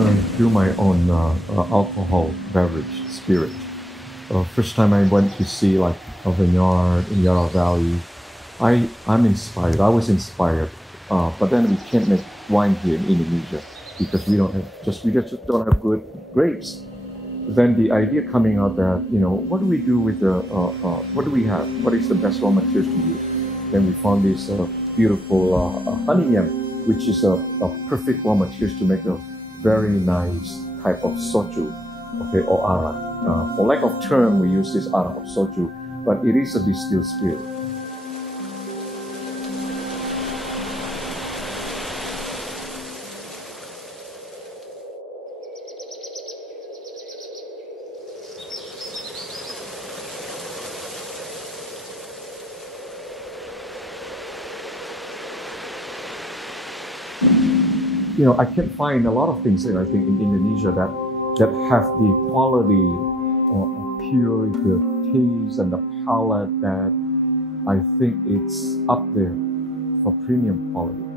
to do my own alcohol beverage, spirit. First time I went to see like a vineyard in Yarra Valley, I'm inspired. I was inspired, but then we can't make wine here in Indonesia because we just don't have good grapes. Then the idea coming out that what do we do with the what do we have? What is the best raw materials to use? Then we found this beautiful honey yam, which is a perfect raw materials to make a very nice type of soju, okay, or arak. For lack of term, we use this arak of soju, but it is a distilled spirit. I can find a lot of things I think in Indonesia that have the quality, purity, the taste and the palate that I think it's up there for premium quality.